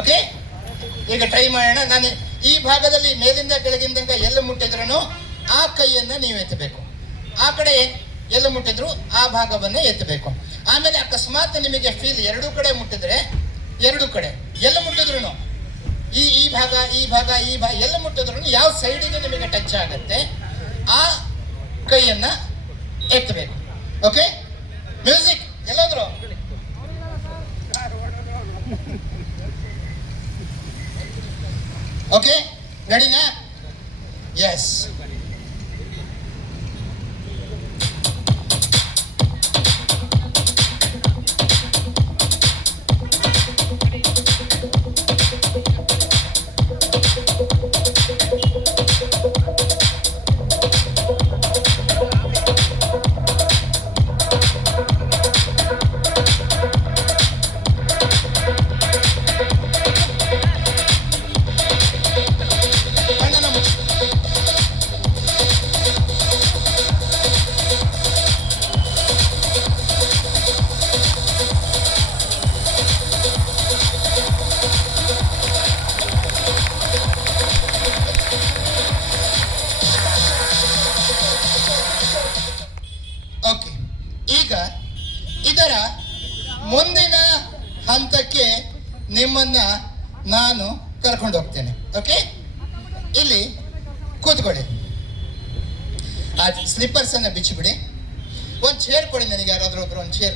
Okay, ಈಗ try ಮಾಡೋಣ. ನಾನು ಈ ಭಾಗದಲ್ಲಿ ಮೇಲಿಂದ ಕೆಳಗಿನ ತನಕ ಎಲ್ಲ ಮುಟ್ಟಿದ್ರೂ ಆ ಕೈಯನ್ನು ನೀವು ಎತ್ತಬೇಕು. ಆ ಕಡೆ ಎಲ್ಲ ಮುಟ್ಟಿದ್ರು ಆ ಭಾಗವನ್ನು ಎತ್ತಬೇಕು. ಆಮೇಲೆ ಅಕಸ್ಮಾತ್ ನಿಮಗೆ ಫೀಲ್ ಎರಡೂ ಕಡೆ ಮುಟ್ಟಿದ್ರೆ, ಎರಡೂ ಕಡೆ ಎಲ್ಲ ಮುಟ್ಟಿದ್ರು ಈ ಭಾಗ ಎಲ್ಲ ಮುಟ್ಟಿದ್ರು ಯಾವ ಸೈಡಿಗೆ ನಿಮಗೆ ಟಚ್ ಆಗುತ್ತೆ ಆ ಕೈಯನ್ನು ಎತ್ತಬೇಕು. ಓಕೆ, ಮ್ಯೂಸಿಕ್ ಎಲ್ಲೋದ್ರು? ಓಕೆ, ರೆಡಿನಾ? ಎಸ್. ಓಕೆ, ಈಗ ಇದರ ಮುಂದಿನ ಹಂತಕ್ಕೆ ನಿಮ್ಮನ್ನ ನಾನು ಕರ್ಕೊಂಡು ಹೋಗ್ತೇನೆ. ಓಕೆ, ಇಲ್ಲಿ ಕೂತ್ಕೊಳ್ಳಿ. ಆ ಸ್ಲಿಪ್ಪರ್ಸ್ ಅನ್ನ ಬಿಚ್ಚಿಬಿಡಿ. ಒಂದು ಚೇರ್ ಕೊಡಿ ನನಗೆ, ಯಾರಾದ್ರೂ ಒಬ್ರು ಒಂದು ಚೇರ್.